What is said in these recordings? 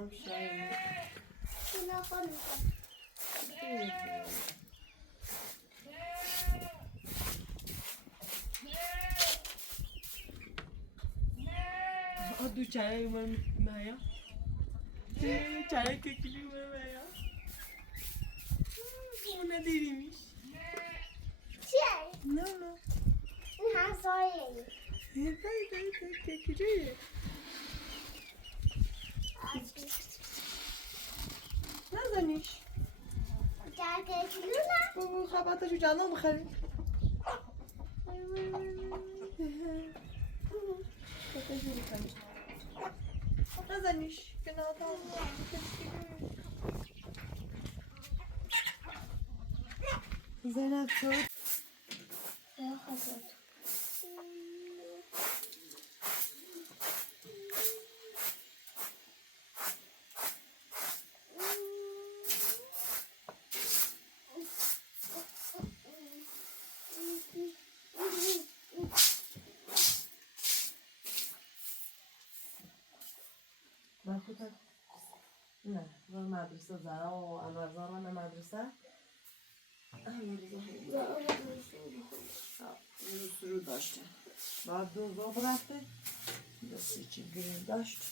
هم شاید اینا خانم دو چرایی من مایا چرایی که کلی من مایا اون ندیریمیش چیه؟ نه نه این همسایه که کلیه نزنیش جرگه کلو نه؟ بابا خباتشو جانا بخریم نزنیش که ناتان زینب شد یا خدا من خودم نه من مدرسه زدم و انوزار من مدرسه رو داشته بعد دو زوب رفته دستی چی گریم داشت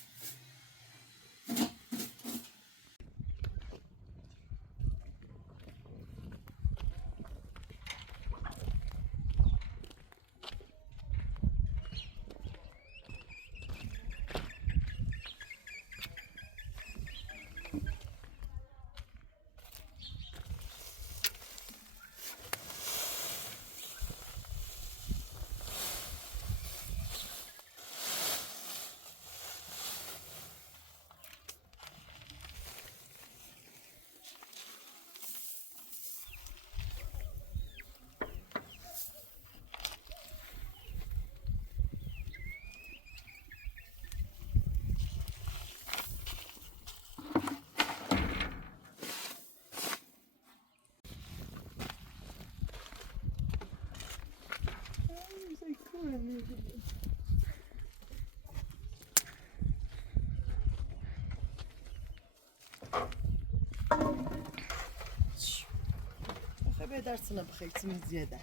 خیلی درسنا بخیر تیم زیاده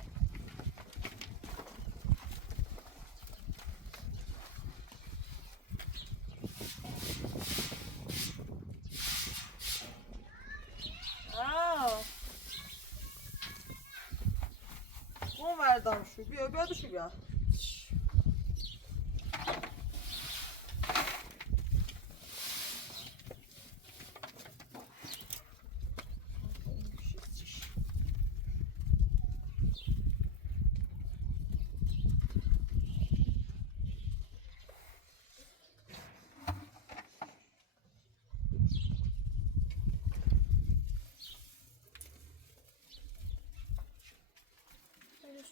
اون وردم شو بیا بیادشو بیا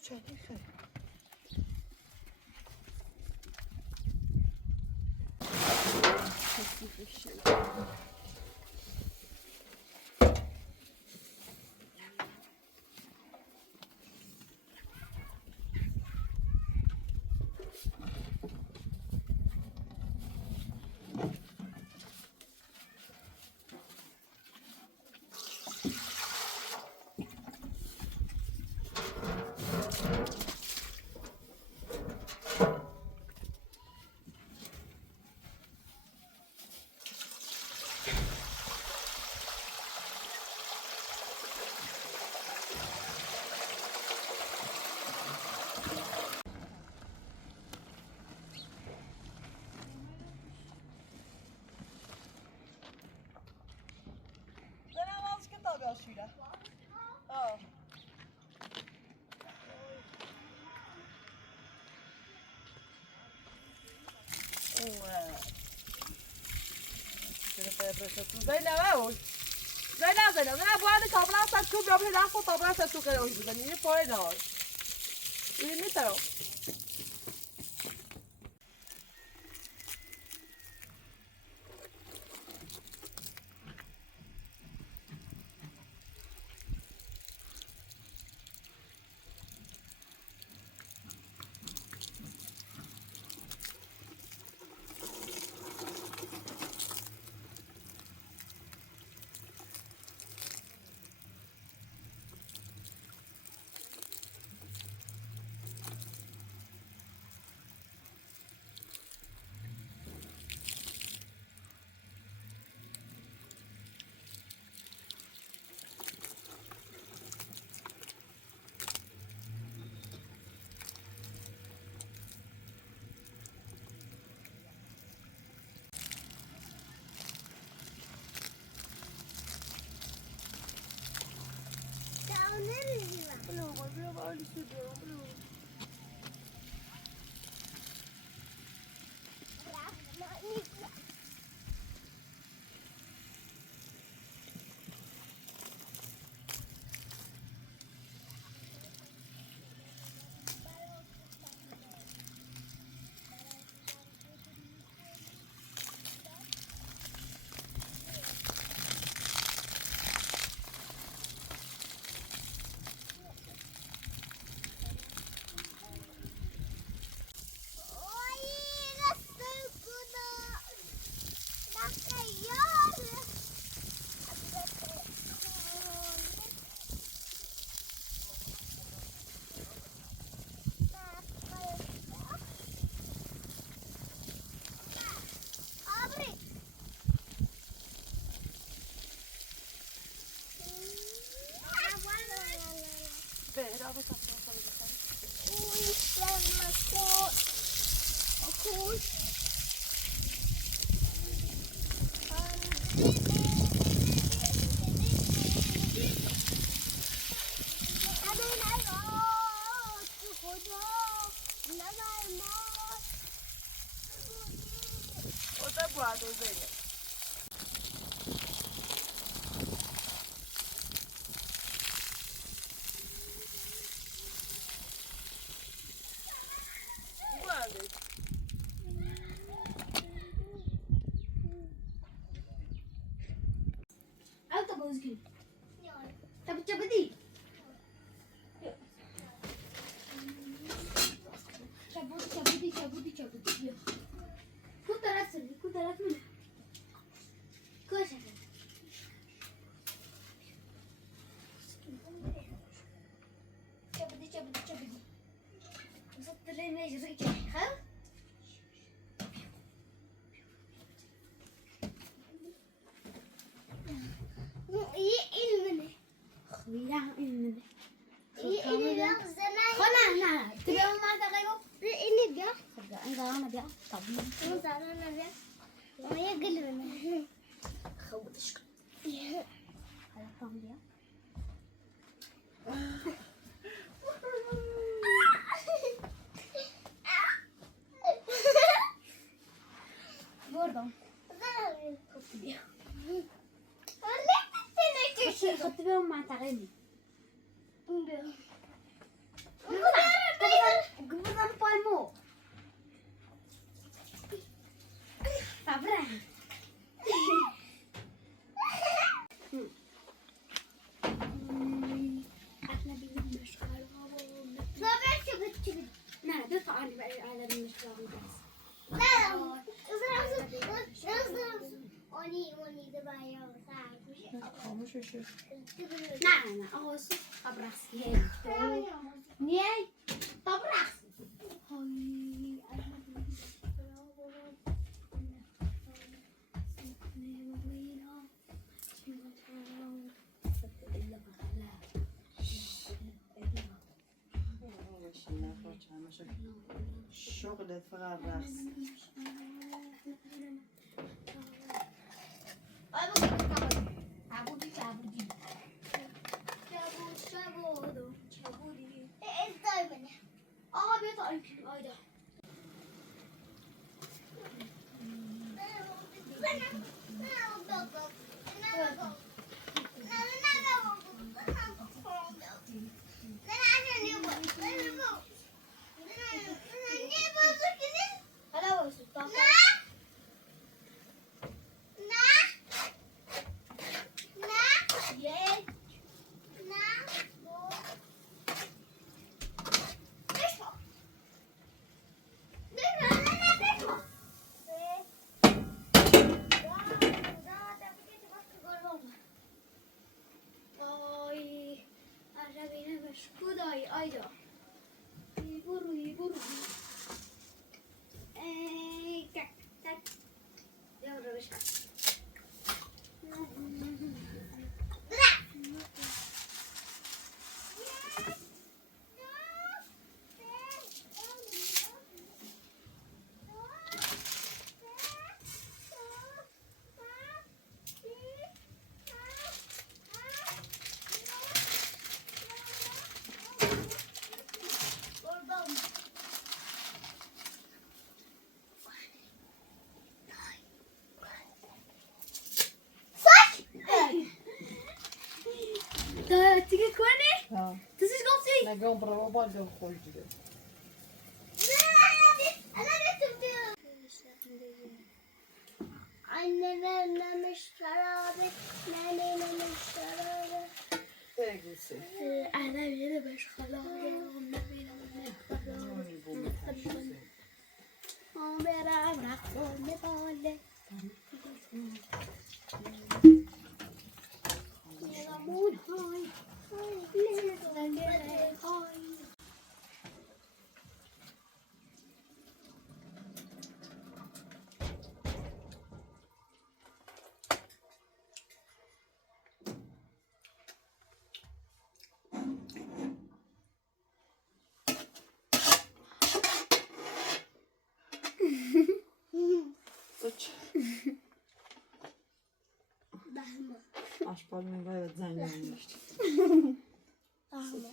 چایی خیلی شیره آه اوه زینب باید کاملا سر تو بیا پیدا خود کاملا سر تو خیلی روش بزنی یه پاره دار این میترم بیا ولی شده بهرا به صفحه خدا بود زیره طب تبدي شبودي كنت راسل كوشة شبودي وصلت لي مجري خلاص خويا إني خلاص تبي ما تغيره إني بيا أنا بيا طب أنا بيا ويا قلبنا خودش هلا طعم بيا برضه خدت بيا خدت بيا ما تغيرني قبضنا بالمو صبرا احنا بنمشي لا ده تعالي بقى على المشروع بس لا وني دبايا خاموش شو لا اهو طب راسي هي نياي طب راسي شغل فقط رقص نگم برای بابا دل خوش دیگه. Anne neymiş şarabı, nene neymiş şarabı. بگو سی. Anne neymiş şarabı, anne neymiş şarabı. Beraber ne böyle. Yağmur hay, hay. Sıç. Dahma. Aşpalının gayet zenginleşti. Dahma.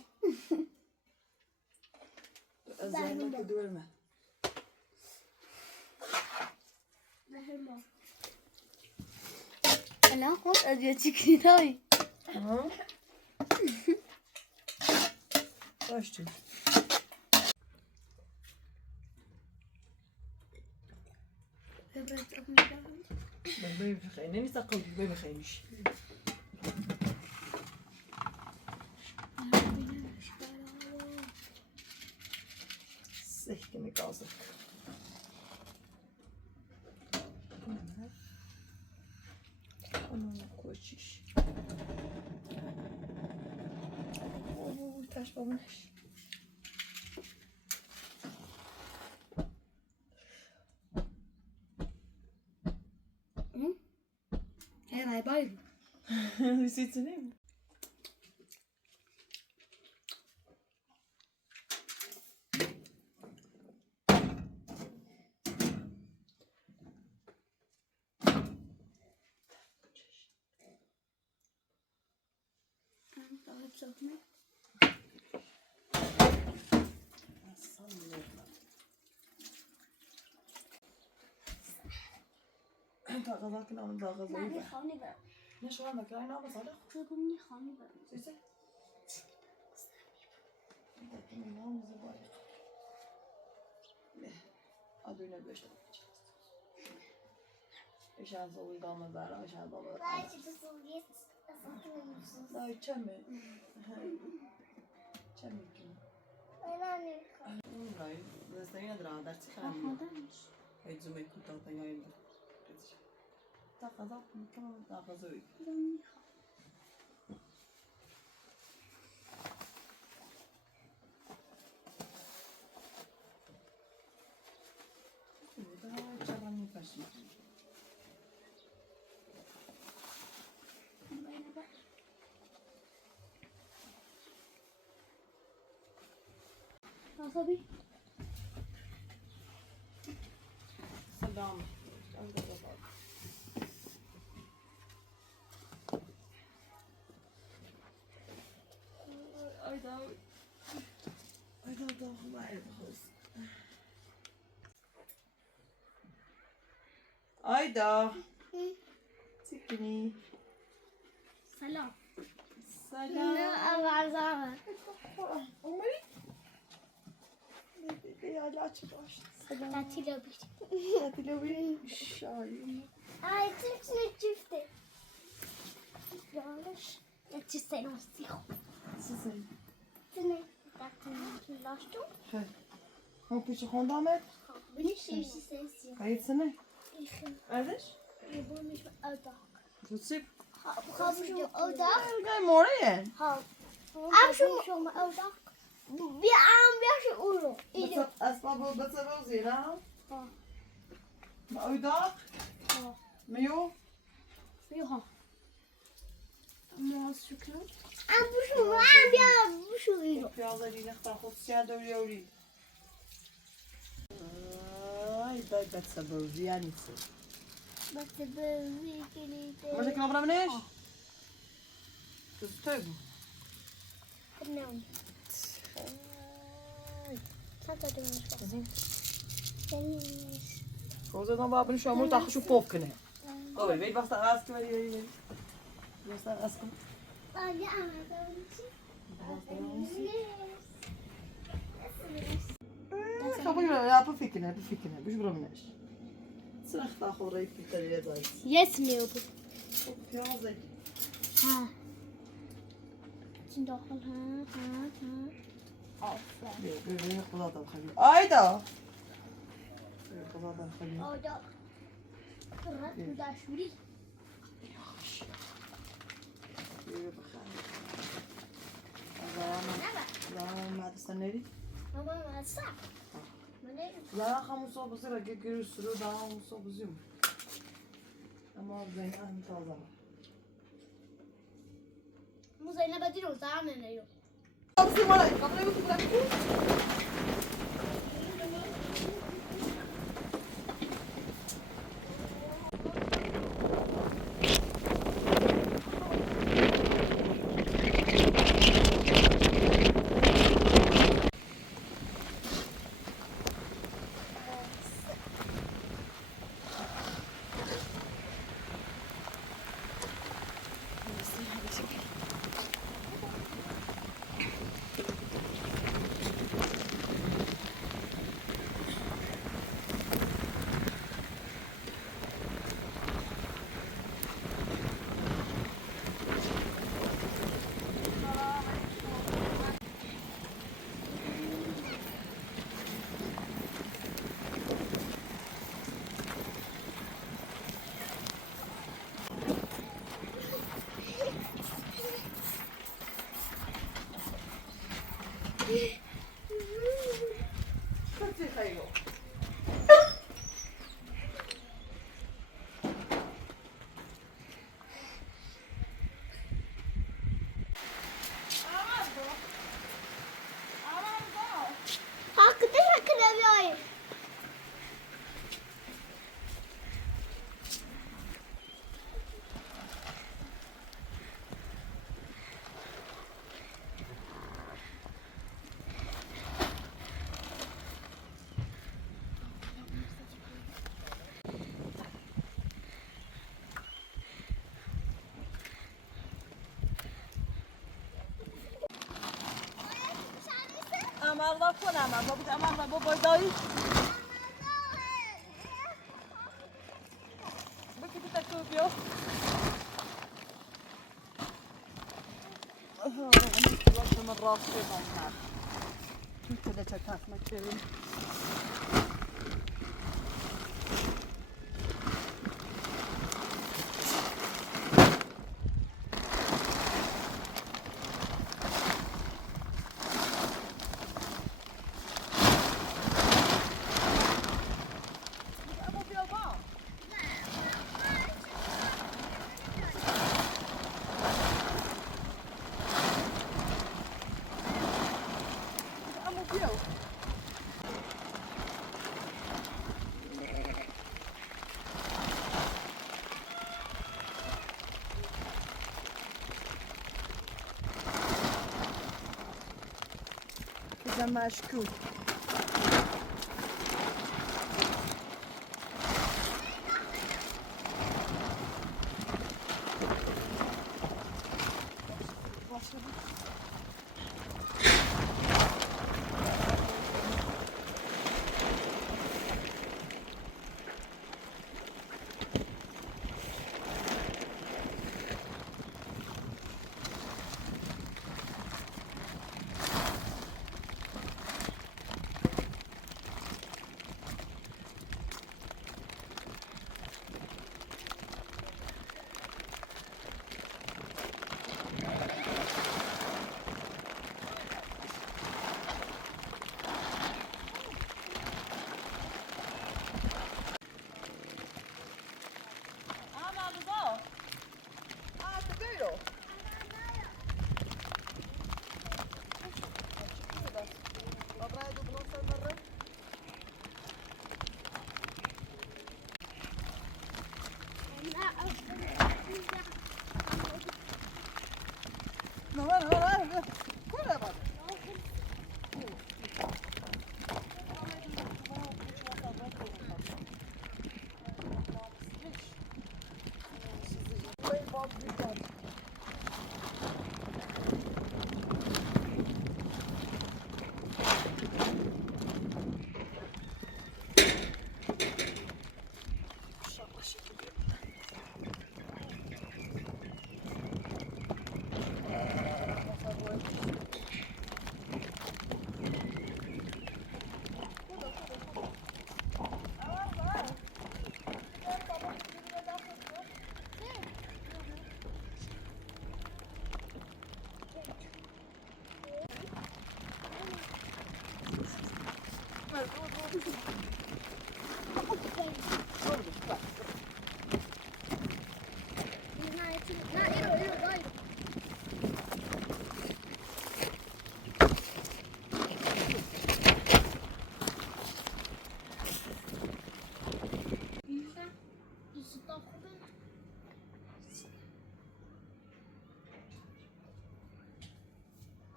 Özellikle görme. Dahma. Ana kod acı çıkıyor. Ha? Başlayın. Ben böyle bir şey. Ne sakın böyle bir şeymiş. Sehkini kazık. Aman koçiş. Oo, taş babaş. Hey, bye. Wie sieht's denn hin? Daha kazak inanın daha kazak Mami iyi. خانه برم. Ne şu anda kayın ama sadece. خودمونی خانه برم. Sesi. Bir dakika ne namazı var. Ne? Adıyla beşte. İşan solu damla zara, işan damla. Belki de soğuyet sakınmışsınız. Daha içeme. İçeme ki. Anneanne. Hayır, zaten kadar ders çıkarmıyor. Ahmadaymış. Hayır, züme kutu yayında. Daha kazak mı? Tamam, daha kazak. Daha çabanın kaçmış. Nasıl? Selam. Ayda. Ayda da Ayda. Sikini. Selam. Selam. Ne haber? Umari. Ya açık aç. Selam. Tatil yapmış. Tatile bir şahin. Ay, Türkçe çifti. Yanlış. Çifte nasıl? Sizin. Seni tatil laştım. Hey. Hoppuje hondamet. Ben hiç şey sesi. Kayıtsana. Kardeş. Bu nicht Alltag. Tutsip. Hab schon Alltag? Gel morgen. Hab. Hab schon Alltag. Wir haben ja schon Uno. Asbabı batıra zira. Ha. Ayda. Ha. Meyo. Ja. Mas şükür. Bu şu var ya bu şu Uno. Piazza di nechta chodcia do Joli. Ay, daj se byl žijanici. Bak de böyle geldi. Může k nám rovněž? To je stegu. Ne? Santa demiş bak. Demiş. Koze dan babını şu amur takı şu popkene. Oh, weet was da raast waar je. Was da raast? Ay ya ama da onun için. خبر يا بفكنا مش برمناش سرخ تاخذ ريك في التلفزيون يسمي ابو يا زي ها ندخل ها بيبي قضاء الخليل ايدا قضاء الخليل او ده قررت ده شوري ما تستنيني ماما ما صعب لا خمس صوب بصير اجيك السرور ده خمس صوب زيوم اما زين انا متوضع مو زي نبى دينو تعمل اليوم بصير ولا قبل يوم تقول الله كنا ما بابا أمام بابا داي بكي تكوبيو لازم من راسي ما كنت لا تكاف ما تشيلين إذا مشكوك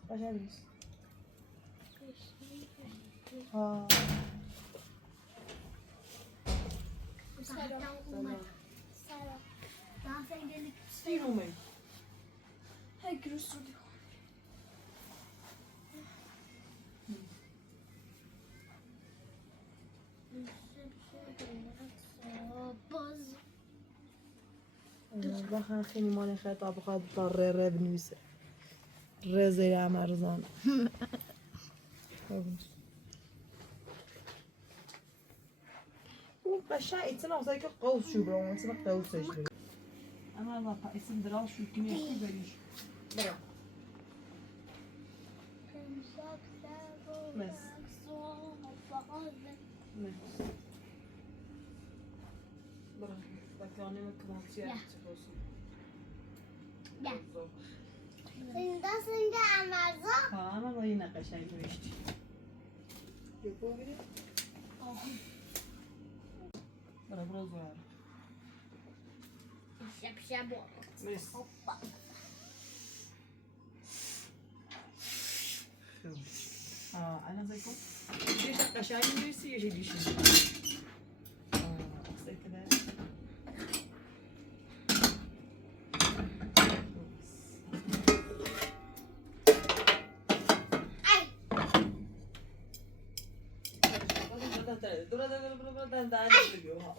قشنگ نیست. ها سلام. Dans edelim. سیرومه. Hej, grusor. بخن خیلی مال خطاب بخواد با ره بنویسه. ره زیر امرزان. او قشنگ ایتنا واسه که قوس شو برام ایتنا قوسش داره. اما ما پا اسم دراز شو کنی کی بریش. برو. مس. برو. بکانه مکمانسی هست خوشی. Şimdi Amazon. ها اما با این قشنگ نوشتی. یکو بری. برو زور. Şapşabo. مس. Hoppa. أنا زيكم ليش قشاي نفسي يجي ليش زي كذا Ay.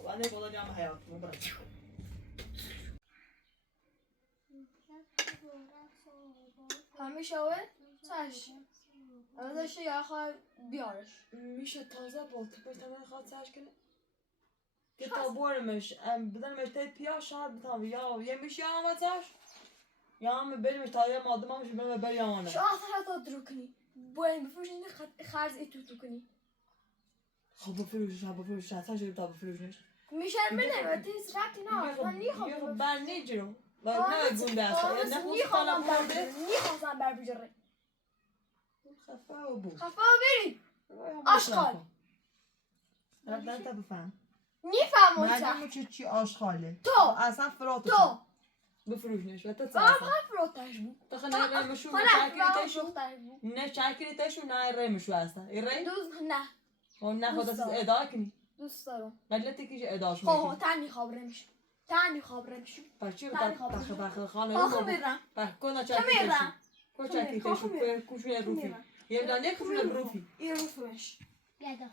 وأنا بقول جام حياتي مو برا همه شوه چش ازش یا خواهی بیارش میشه تازه با تپش تمام خواهد سرش کنه که تا بارمش بدنمش تای پیا شاید بتام یا یه میشه یا هم سرش یا هم بریمش تا یه ماده مامش بریم بری آنه شو آخر درو کنی باید بفروش این خرز ایتو کنی خب بفروشش اصلا شده تا بفروشش میشه منه و تیز ربطی نه من نیخوام بر نیجرم و نه گونده اصلا نه نیخوام بر بجره خفه و بود خفه بریم آشغال رفتن تا بفهم نیفهم مردم چی آشغاله تو اصلا فراتو تو بفروشنش و تا آه اصلا فروتش بود تو خیلی رمشو نه چاکری تشو نه رمشو اصلا ری دوست نه و نه خود از ادعا کنی دوست دارم غلطی که ادعاش خب میکنی تنی خواب رمش تنی خواب رمش پس چی بخ خانه آخه میرم بخ کنا چاکری تشو کو چاکری تشو کوشون روفی یه دانه کوشون روفی این روفش Gel de.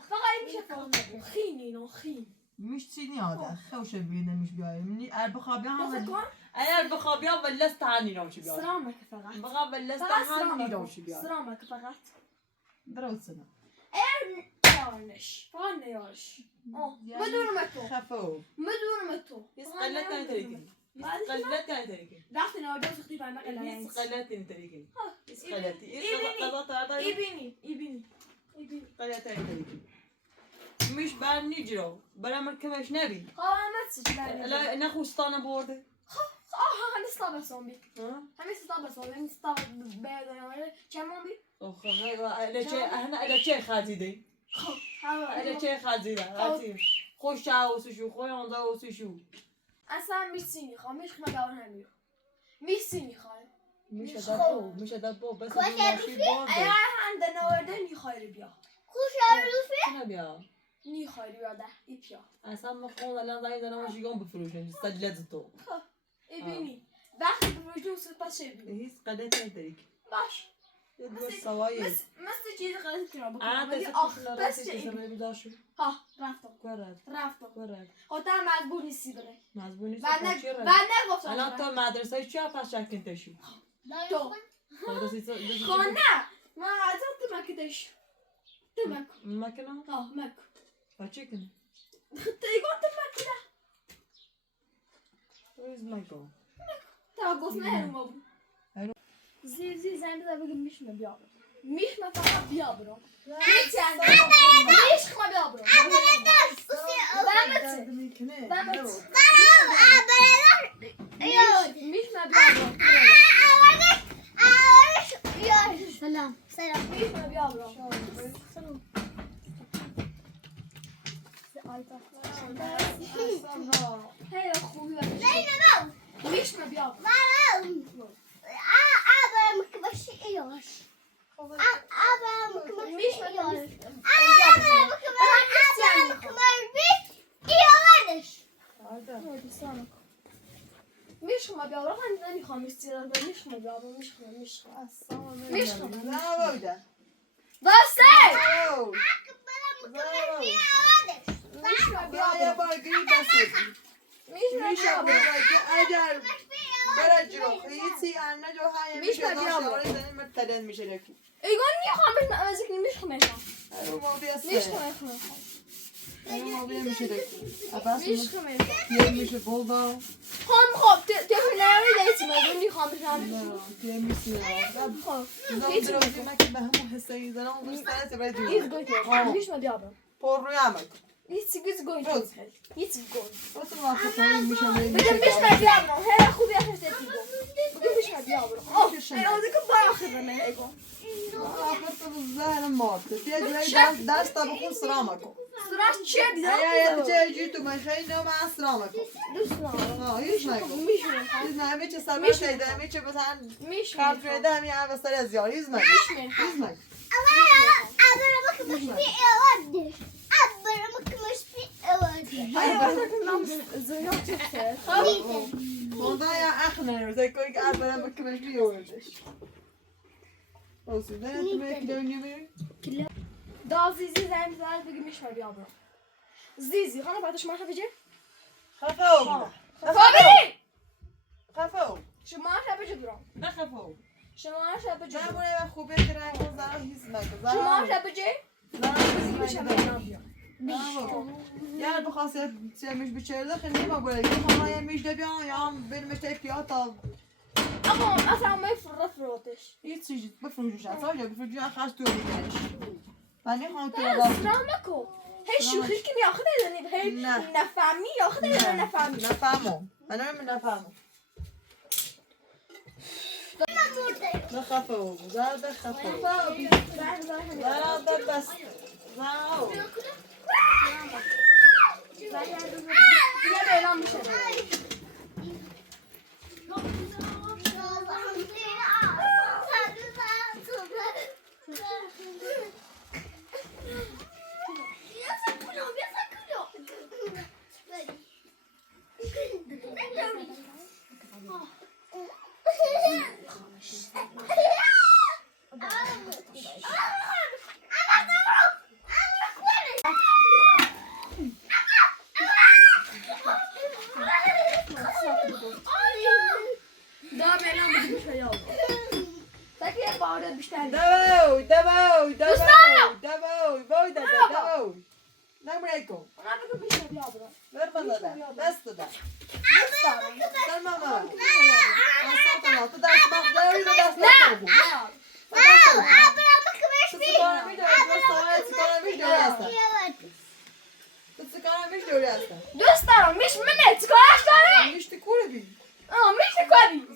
فقط میشه فقط خیلی اینو خیلی مش چینی آده خوش بینه مش بیایم منی بخوابی هم بس کن اگر بخوابی هم ولست تانی نوشی بیایم سلامك فقط بخواب ولست فقط تانی نوشی بیایم سلامك فقط درست سنا یارنش فقط نیارش بدون متو خفو بدون متو قلت تاني تريكني قلت تاني تريكني رحت انا وجوز اختي فاهمك قلت تاني تريكني قلت يبيني يبيني قلت تاني تريكني مش بر نجرو برا مركبش نبي ما تسش لا ناخو سطانة بورده هم استابه سومبي هم استابه سومبي هم استابه بيضا كمان بي اخ لا چه خازیده لا چه خازیده خوش شو خوی آنجا شو اصلا میسینی خواهم میخوام دور همین میسینی خواهم میشه دبو بس خوش ماشی بورده اگر هند نورده نیخوای بیا Kuşlar Lufi. چه بیا نیخوای بیا ده ای بیا اصلا مخون الان زنگ زنم ماشی گم بفروشن سجلت تو ای بینی وقتی بفروشی وسط پس چه بینی هیچ قدرت نداری باش دو سوایی مثل چیز غلط کنم بکنم انا ولی تسكت آخ لا بس راسي چه تسمى این بداشو ها رفتم كورد خودم مجبور نیستی بره مزبونی بعد نگفتم الان تو مدرسه چی پس شکن تشو تو خانه من عزم تمکدش تمک مكنه ها مک بچه کنه تیگون تمکده ویز مکو تا گفت مهرم بود زیر زنگ بزن بگیم میشمه بیا میشمه فقط بیا برو میشمه بیا برو میشمه بیا برو Selam. Selam. میشمه بیا برو Selam. هی خوبی Zeynep. میشمه بیا برو Varım. Aa, böyle mıkbaşı yiyor. هادي سامك میشم بیارم من نمیخوام استیراد کنم میشم بیارم میشم نه بوده دسته او میشم بیا یه بیارم بار گریب بسید میشم میشه بیارم اگر برای جلو خیلی انه جو های میشه داشته زنی مرتدن میشه لکی ایگون میخوام از اینکه میشم رو ما بیاسته میشم رو ما بیا میشه لکی اباس میشم یه میشه بولدا خب تکناری دیتی من میخوام بشم نه یه میشه خب هیچ چیزی که به همون حسایی زنم اون دوست برای ایز دیگه گویی میشم بیارم پر روی عمل هیچ گویی هیچ گویی تو وقت تایی میشه بگم میشم بیارم هر خوبی اخش دیتی بگم میشم بیارم آه ایرادی که باخر من ایگون آخر تو زهر مات بیا جوی دست تا بخون سلام کن سراش چیه دیدم یا چه جی تو من خیلی نم سلام کن دوست ندارم هیچ نکن میشم هیچ نمی چه سر شده همی چه مثلا کارت رده همی اوستر از یار هیچ نکن هیچ نکن والله يا اخنا زي كويك عارفه انا بكمل فيه وردش اوصل ده انت ما كده ونيمي دا زیزی زنگ زد بگی میشم بیارم زیزی خانم بعدش ما بجی خفوا خفابی خفوا شما شب بجی درام نه خفوا شما شب بجی نه مونه خوبه ترنگ زارا هیچ نکن شما شب بجی زارا میشم بیارم یا بخواست چه مش بچرده خیلی ما بقول لك ما يا مش دبيان يا عم بين مش تيبيا تا اما اصلا ما يفرط فروتش يتسجد بفرجوش عصاجه بفرجوش خاص تو بيش فاني خاطر سلام مکو هی شوخیش که میاخد ایدنید هی نه. نفهمی آخد ایدن نفهمی نفهمه انا من نفهمه ده خفوا زارا ده خفوا زارا ده بس زارا یه بیرام میشه دا بیرام میشه یاد تاکی یه باره بیشتر دبو دبو دبو دوستان! دبو باي ده دبو نعم عليكم انا بگو بیشتر بیاد غير ده بس ده دوستان سلام ماما اصلا تو دست مخداری به دست نه نکن دوست دارم میش منه چیکارش داره میشه کاری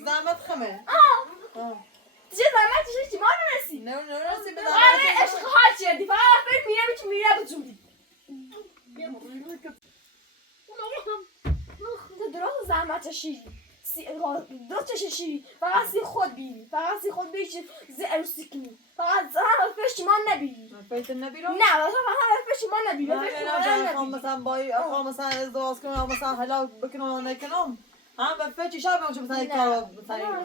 چه زحمتش چی ما نرسی آره عشق حال چیه فقط فکر میره بچوری تو درست زحمتشی دوستش شیری فقط سی خود بینی زی عروسی کنی فقط همه فش ما نبینی نه مثلا همه فش ما نبینی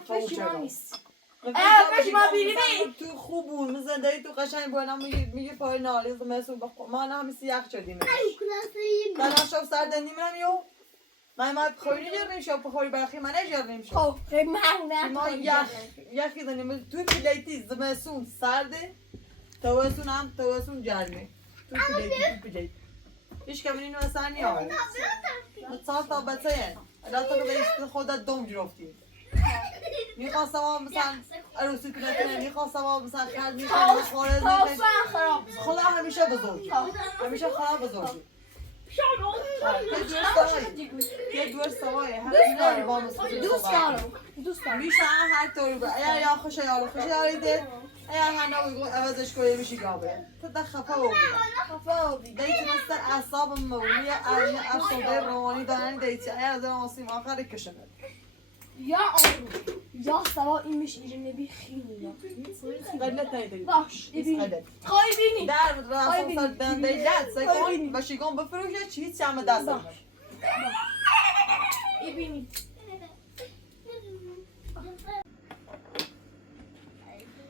فش ما نیست فش ما بینی تو خوب بود مثلا داری تو قشنگ بالا میگه پای نالیز مثلا ما هم سیاق شدیم من شب سردن میرم یو ما بخوری نمیشه شب بخوری برخی من نمیشه خب من ما یخی داریم تو کلیتی زمستون سرده توسون گرمه تو کلیتی هیچ کمی اینو اصلا نیاره تا بچه الان تو به خودت دم جرفتی میخواستم هم مثلا عروسی کنه میخواستم مثلا خرد میشه خارج میشه خدا همیشه بزرگ همیشه خدا بزرگ یه دور سوای دوست دارم میشه هر طوری بود اگر یا خوش یاریده اگر هر نوعی عوضش کنه میشه گابه تو ده خفا بودی دیتی مثل اعصاب مبونی افسوده روانی دارن دیتی اگر از آسیم آخر کشمه یا آروم یا سوا این میشه اینجا نبی خیلی قلت نیداری باش خواهی بینی در بود رفتم سر دنده جد سکن و شیگان بفروشه چی هیچ همه دست ببینی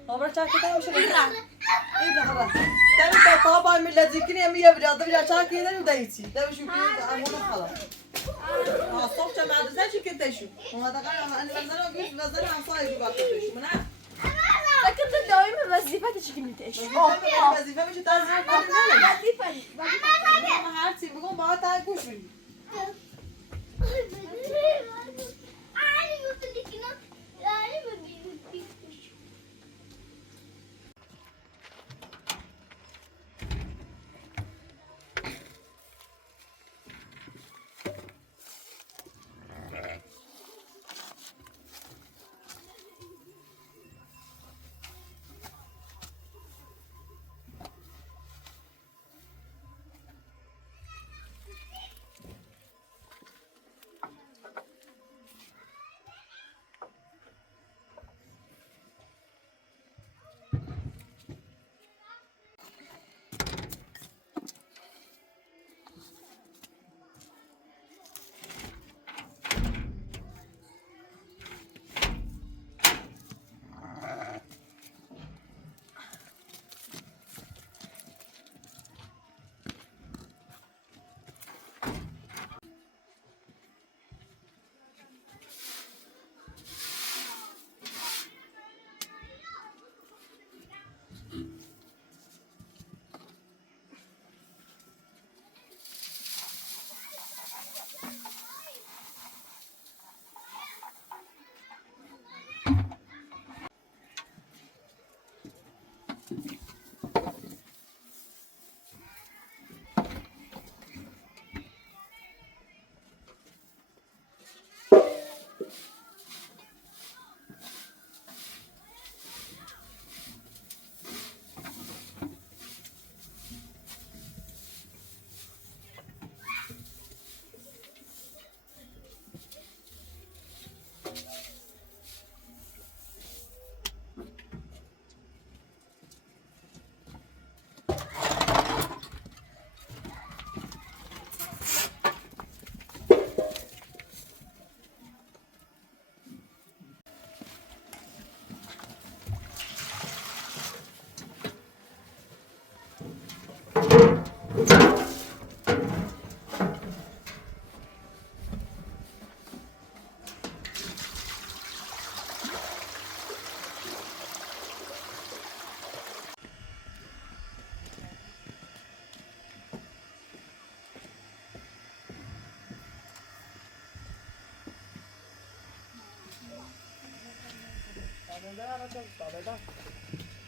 خبر چاکی دارم شده ایبره خبر دارم به طابع ملت ذکری همی یه بریاده بیا چاکی دارم داییچی دارم شو که امونه خلا صبح چه مدرسه چی که تشو اومده قرار من وزنم گیش وزنم همسایه جو وقت تشو نه لكن دائما وظيفتك شكلتش وظیفه میشه تازه کنیم نه هر چی بگم باید تا گوش بدی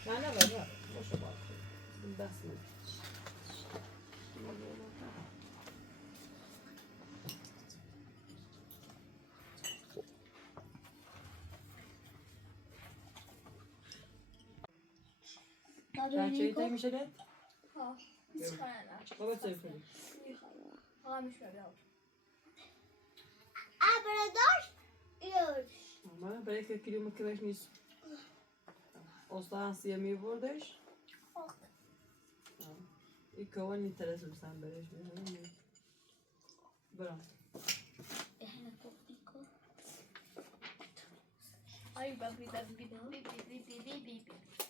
نه نه بابا باشه باشه دست می بچه ایتا میشه گفت؟ ها بابا چه کنی؟ من برای که کلیم کمش نیست اصلا هستیه می بردش این کوان نیترس بسن برش برام Ay, babi, babi, babi, babi, babi, babi.